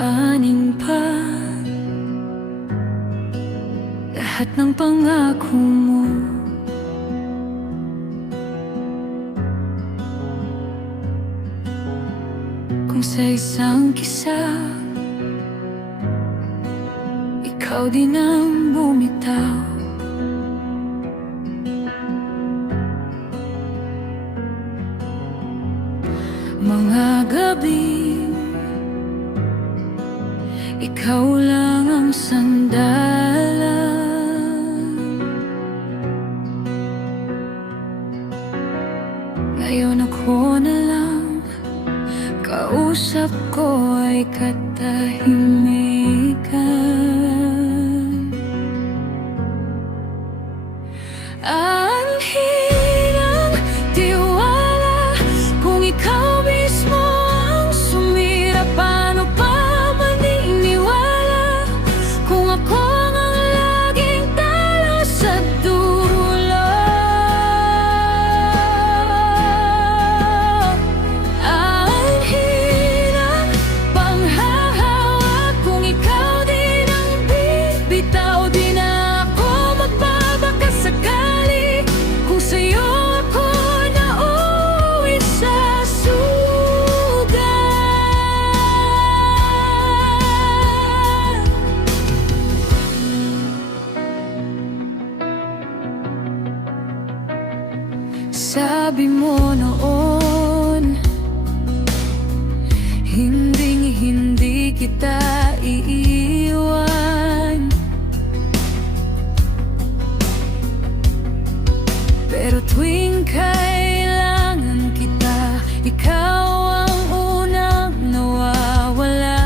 Anin pa lahat ng pangako mo. Kung sa isang kisa ikaw din ang bumitaw, mga gabi ikaw lang ang sandalan. Ngayon ako na lang, kausap ko ay katahimikan. Anhin ang tiwala kung ikaw mismo ang sumira. Paano pa maniniwala kung ako ang laging talo sa dulo? Anhin ang panghahawa kung ikaw din ang bibitaw. Di na ako magbabaka sakali kung sa'yo ako nauwi sa sugat. Sabi mo noon, hindi kita iiwan. Pero tuwing kailangan kita, ikaw ang unang nawawala.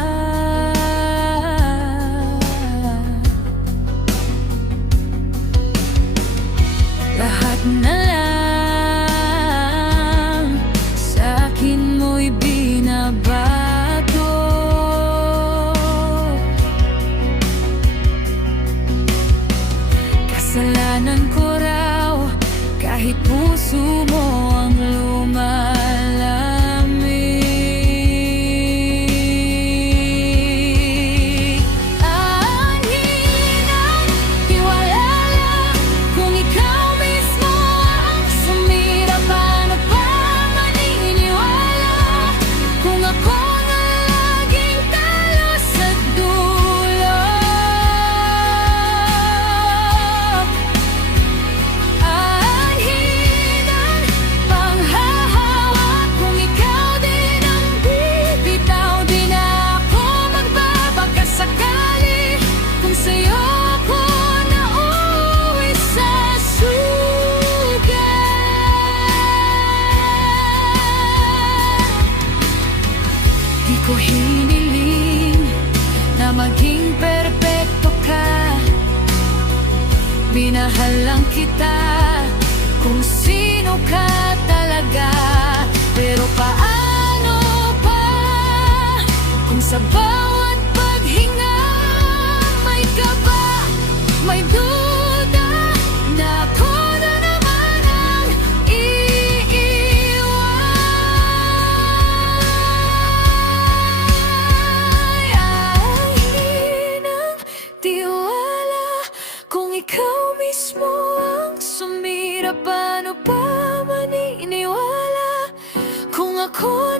Lahat na lang sa'kin mo'y binabago. Kasalanan ko raw kahit puso mo ang lumalamig. Anhin ang tiwala kung ikaw mismo ang sumira. Paano pa maniniwala kung ako nga laging talo sa dulo? Anhin ang panghahawa kung ikaw din ang bibitaw. Di na ako magbabaka sakali kung sa'yo ako nauwi sa sugat. Di ko hiniling na maging perpekto ka. Minahal lang kita kung sino ka talaga. Pero paano pa kung sa bawat paghinga may kaba, may duda na ako na naman ang iiwan? Anhin ang tiwala kung ikaw mismo ang sumira. Paano pa maniniwala kung ako